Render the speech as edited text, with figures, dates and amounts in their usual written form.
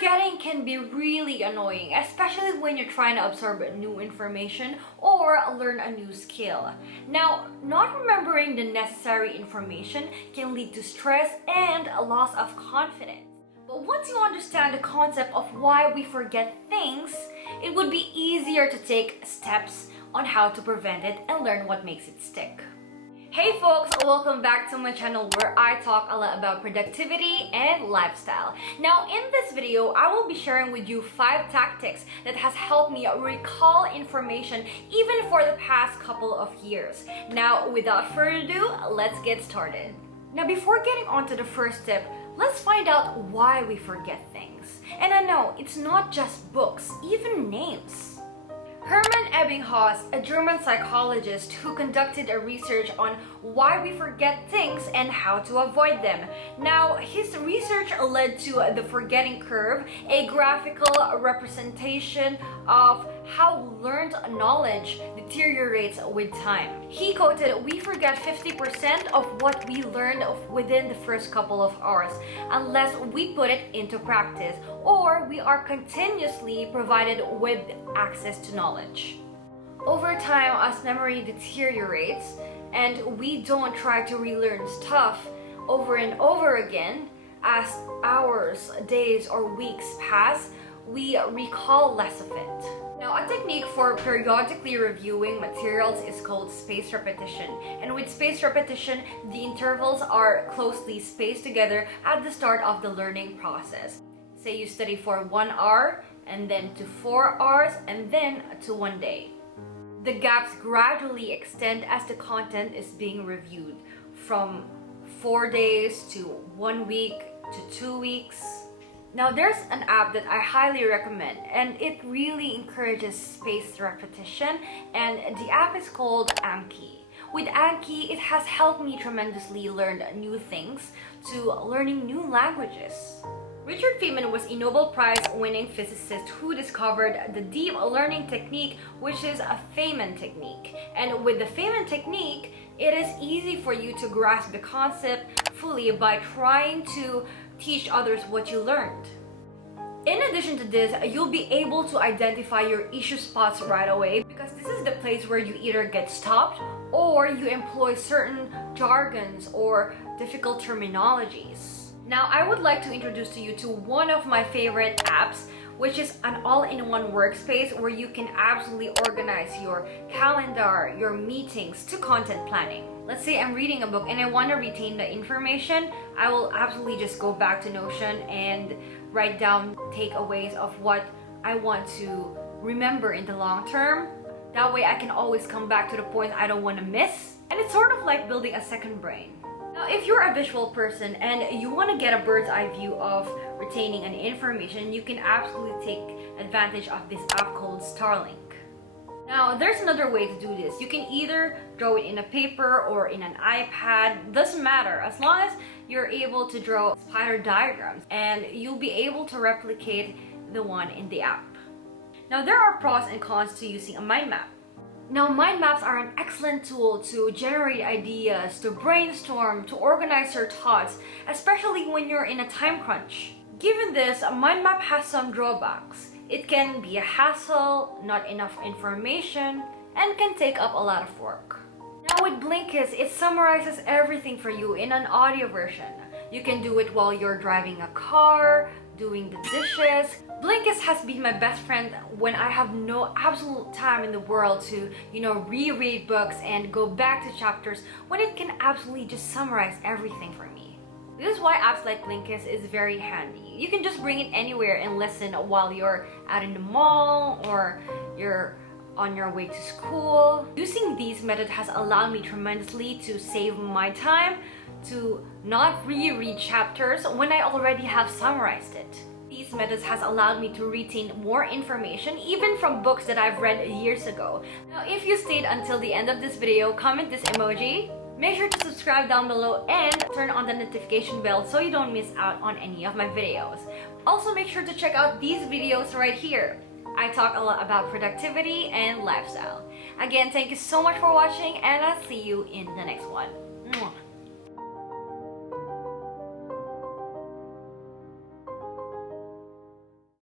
Forgetting can be really annoying, especially when you're trying to absorb new information or learn a new skill. Now, not remembering the necessary information can lead to stress and a loss of confidence. But once you understand the concept of why we forget things, it would be easier to take steps on how to prevent it and learn what makes it stick. Hey folks, welcome back to my channel where I talk a lot about productivity and lifestyle. Now in this video, I will be sharing with you 5 tactics that has helped me recall information even for the past couple of years. Now without further ado, let's get started. Now before getting on to the first tip, let's find out why we forget things. And I know, it's not just books, even names. Hermann Ebbinghaus, a German psychologist who conducted a research on why we forget things and how to avoid them. Now, his research led to the forgetting curve, a graphical representation of how learned knowledge deteriorates with time. He quoted, "We forget 50% of what we learned within the first couple of hours unless we put it into practice or we are continuously provided with access to knowledge." Over time, as memory deteriorates and we don't try to relearn stuff over and over again, as hours, days, or weeks pass, we recall less of it. Now, a technique for periodically reviewing materials is called spaced repetition. And with spaced repetition, the intervals are closely spaced together at the start of the learning process. Say you study for 1 hour, and then to 4 hours, and then to 1 day. The gaps gradually extend as the content is being reviewed, from 4 days to 1 week to 2 weeks. Now there's an app that I highly recommend, and it really encourages spaced repetition, and the app is called Anki. With Anki, it has helped me tremendously learn new things to learning new languages. Richard Feynman was a Nobel Prize winning physicist who discovered the deep learning technique, which is a Feynman technique. And with the Feynman technique, it is easy for you to grasp the concept fully by trying to teach others what you learned. In addition to this, you'll be able to identify your issue spots right away, because this is the place where you either get stopped or you employ certain jargons or difficult terminologies. Now, I would like to introduce to you to one of my favorite apps, which is an all-in-one workspace where you can absolutely organize your calendar, your meetings, to content planning. Let's say I'm reading a book and I want to retain the information. I will absolutely just go back to Notion and write down takeaways of what I want to remember in the long term. That way I can always come back to the points I don't want to miss. And it's sort of like building a second brain. Now, if you're a visual person and you want to get a bird's eye view of retaining an information, you can absolutely take advantage of this app called Starlink. Now, there's another way to do this. You can either draw it in a paper or in an iPad, doesn't matter, as long as you're able to draw spider diagrams, and you'll be able to replicate the one in the app. Now, there are pros and cons to using a mind map. Now, mind maps are an excellent tool to generate ideas, to brainstorm, to organize your thoughts, especially when you're in a time crunch. Given this, a mind map has some drawbacks. It can be a hassle, not enough information, and can take up a lot of work. Now with Blinkist, it summarizes everything for you in an audio version. You can do it while you're driving a car, doing the dishes. Blinkist has been my best friend when I have no absolute time in the world to, reread books and go back to chapters, when it can absolutely just summarize everything for me. This is why apps like Blinkist is very handy. You can just bring it anywhere and listen while you're out in the mall or you're on your way to school. Using these methods has allowed me tremendously to save my time, to not reread chapters when I already have summarized it. These methods has allowed me to retain more information even from books that I've read years ago. Now, if you stayed until the end of this video, comment this emoji. Make sure to subscribe down below and turn on the notification bell so you don't miss out on any of my videos. Also, make sure to check out these videos right here. I talk a lot about productivity and lifestyle. Again, thank you so much for watching, and I'll see you in the next one.